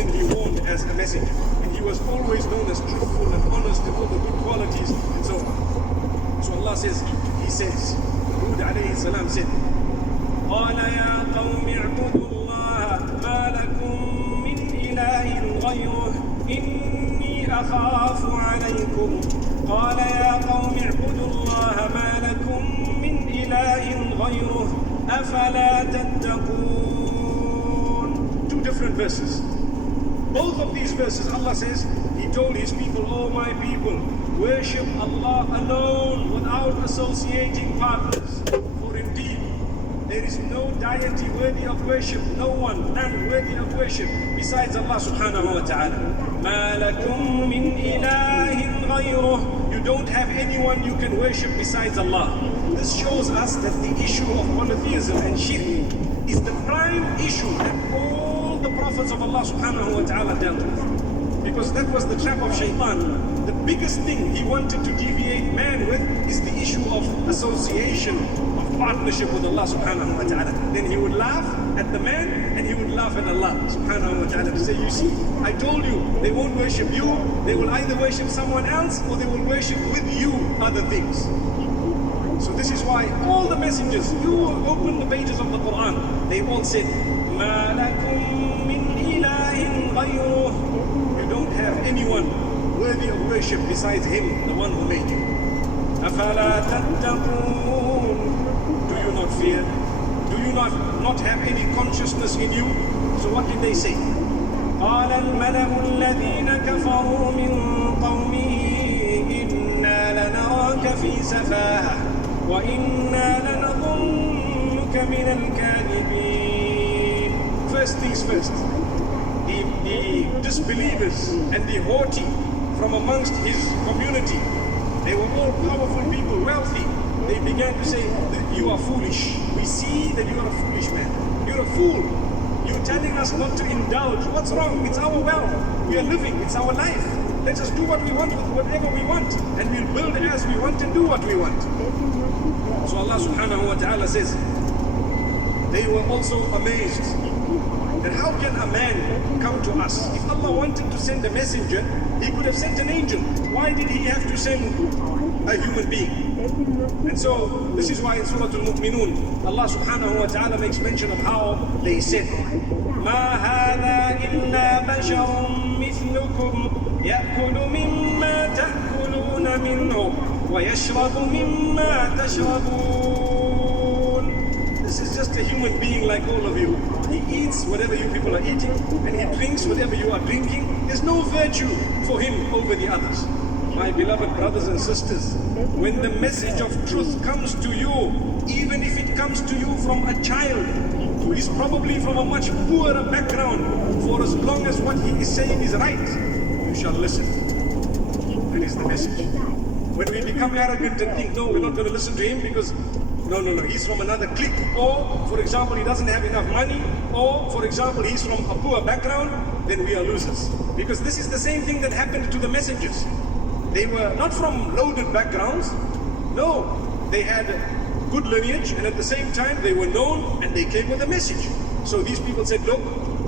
then he warned as a messenger. And he was always known as truthful and honest and all the good qualities and so on. So Allah says, he says, Hud alayhi salam said, قال يا قوم اعبدوا الله ما لكم من إله غيره إني أخاف عليكم قال يا قوم اعبدوا الله ما لكم من إله غيره أفلا تتقون. Two different verses. Both of these verses, Allah says, He told His people, "Oh my people, worship Allah alone without associating partners. For indeed, there is no deity worthy of worship, no one, none worthy of worship besides Allah subhanahu wa ta'ala. مَا لَكُم مِّنْ إِلَٰهٍ غَيْرُهُ. You don't have anyone you can worship besides Allah. This shows us that the issue of monotheism and shirk is the prime issue that all the prophets of Allah subhanahu wa ta'ala dealt with. Because that was the trap of shaitan. The biggest thing he wanted to deviate man with is the issue of association, of partnership with Allah subhanahu wa ta'ala. Then he would laugh at the man and he would laugh at Allah subhanahu wa ta'ala to say, you see, I told you, they won't worship you, they will either worship someone else or they will worship with you other things. So this is why all the messengers, you open the pages of the Quran, they all said, مَا لَكُم مِّنْ إِلَٰهٍ غَيْرُهُ. You don't have anyone worthy of worship besides Him, the one who made you. أَفَلَا تَتَّقُونَ. Do you not fear? Do you not have any consciousness in you? So what did they say? قَالَ الْمَلَأُ الَّذِينَ كَفَرُوا مِنْ قَوْمِهِ إِنَّا لَنَرَاكَ فِي سَفَاهَةٍ وَإِنَّا لَنَظُنُّكَ مِنَ الْكَاذِبِينَ. First things first, the disbelievers and the haughty from amongst his community, they were all powerful people, wealthy. They began to say that you are foolish. We see that you are a foolish man. You're a fool. You're telling us not to indulge. What's wrong? It's our wealth. We are living. It's our life. Let us do what we want with whatever we want. And we'll build as we want and do what we want. So Allah subhanahu wa ta'ala says, they were also amazed that how can a man come to us? If Allah wanted to send a messenger, He could have sent an angel. Why did He have to send a human being? And so this is why in Surah Al-Mu'minun, Allah subhanahu wa ta'ala makes mention of how they said, مَا هَذَا إِلَّا بَشَرٌ مِثْلُكُمْ يَأْكُلُ مِمَّا تَأْكُلُونَ مِنْهُ وَيَشْرَبُ مِمَّا تَشْرَبُونَ. This is just a human being like all of you. He eats whatever you people are eating, and he drinks whatever you are drinking. There's no virtue for him over the others. My beloved brothers and sisters, when the message of truth comes to you, even if it comes to you from a child who is probably from a much poorer background, for as long as what he is saying is right, you shall listen. That is the message. When we become arrogant and think, no, we're not going to listen to him because no, he's from another clique, or for example, he doesn't have enough money, or for example, he's from a poor background, then we are losers. Because this is the same thing that happened to the messengers. They were not from loaded backgrounds. No, they had good lineage, and at the same time, they were known and they came with a message. So these people said, look,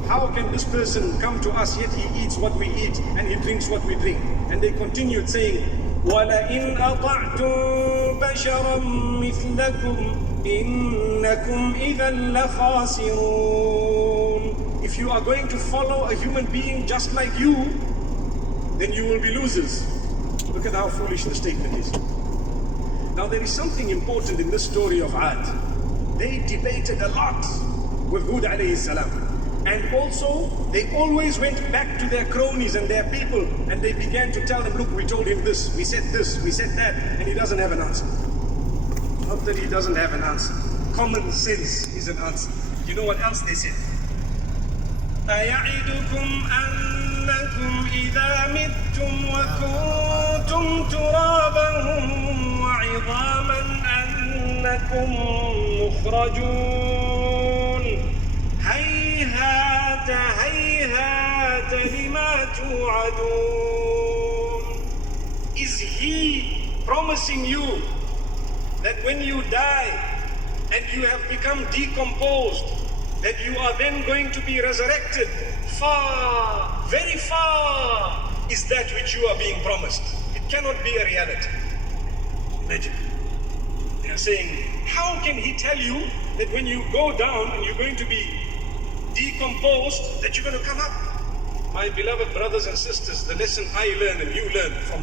how can this person come to us, yet he eats what we eat and he drinks what we drink? And they continued saying, وَلَئِنْ أَطَعْتُمْ بَشَرًا مِثْلَكُمْ إِنَّكُمْ إِذًا لَخَاسِرُونَ. If you are going to follow a human being just like you, then you will be losers. Look at how foolish the statement is. Now there is something important in this story of Ad. They debated a lot with Hud alayhi salam. And also, they always went back to their cronies and their people, and they began to tell them, look, we told him this, we said that, and he doesn't have an answer. Not that he doesn't have an answer. Common sense is an answer. You know what else they said? أَيَعِدُكُمْ أَنَّكُمْ إِذَا مِتُّمْ وَكُنْتُمْ تُرَابًا وَعِظَامًا أَنَّكُمْ مُخْرَجُونَ هَيْهَاتَ هَيْهَاتَ لِمَا تُوعَدُونَ. Is He promising you that when you die and you have become decomposed, that you are then going to be resurrected far, very far is that which you are being promised. It cannot be a reality. Imagine. They are saying, how can he tell you that when you go down and you're going to be decomposed, that you're going to come up? My beloved brothers and sisters, the lesson I learned and you learn from